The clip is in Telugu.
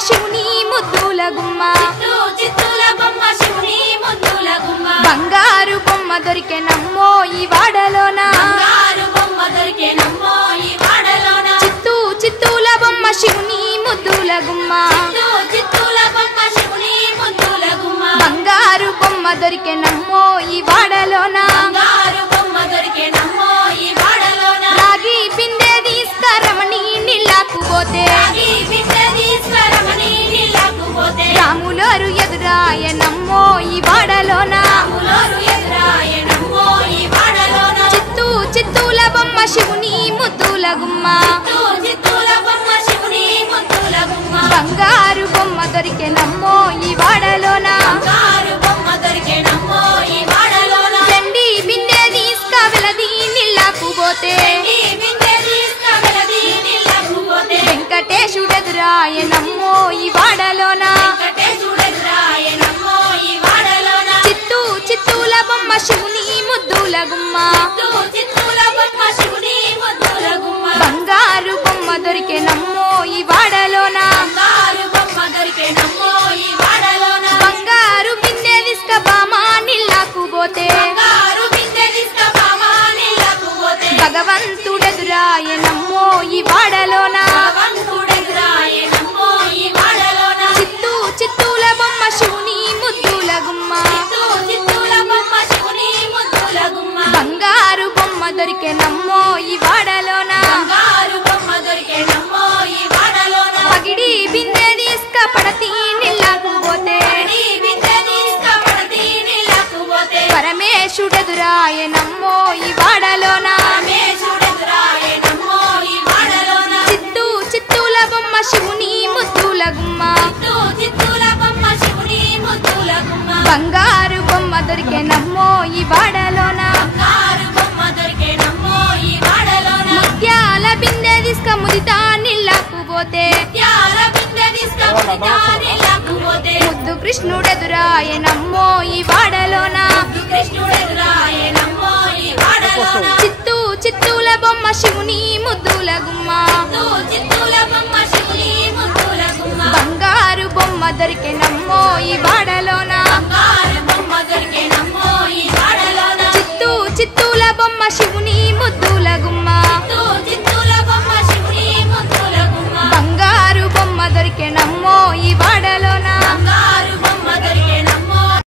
శివుని ముద్దుల గుమ్మ బంగారు బొమ్మ దొరికెనమ్మో ఈ వాడలోన చిత్తూ చిత్తూల బొమ్మ శివుని ముద్దుల గుమ్మ బంగారు బొమ్మ దొరికెనమ్మో ఈ వాడలోన రాగి బిందె తీసుకరమణి నీళ్ళకు పోతే రాములోరు ఎదురాయనమ్మో ఈ వాడలోన చిత్తూ చిత్తూల బొమ్మ శివుని ముద్దుల గుమ్మ బంగారు బొమ్మ దొరికెనమ్మో ఈ వాడలోన చండి బిందె తీసుకవెలది నీళ్ళకు పోతే వెంకటేశుడెదురాయనమ్మో ఈ వాడలోన చిత్తూ చిత్తూల బొమ్మ శివుని ముద్దుల గుమ్మ బంగారు బొమ్మ దొరికెనమ్మో ఈ వాడలోన బంగారు బిందె తీసుక బామా నీళ్ళకు పోతే భగవంతుడెదురాయనమ్మో ఈ వాడలోన చిత్తూ చిత్తూల బొమ్మ శివుని ముద్దుల గుమ్మ బంగారు బొమ్మ దొరికెనమ్మో ఈ వాడలోన పగిడి బిందె తీసుక పడతీ నీళ్ళకు పోతే పరమేశుడెదురాయనమ్మో ఈ వాడలోన చిత్తూ చిత్తూల బొమ్మ శివుని ముద్దుల గుమ్మ బంగారు బొమ్మ దొరికెనమ్మో ఈ వాడలోన ముత్యాల బిందె తీసుక ముదితా నీళ్ళకు పోతే ముద్దు కృష్ణుడెదురాయనమ్మో ఈ వాడలోన చిత్తూ చిత్తూల బొమ్మ శివుని ముద్దుల గుమ్మ బంగారు బొమ్మ దొరికెనమ్మో ఈ వాడలోన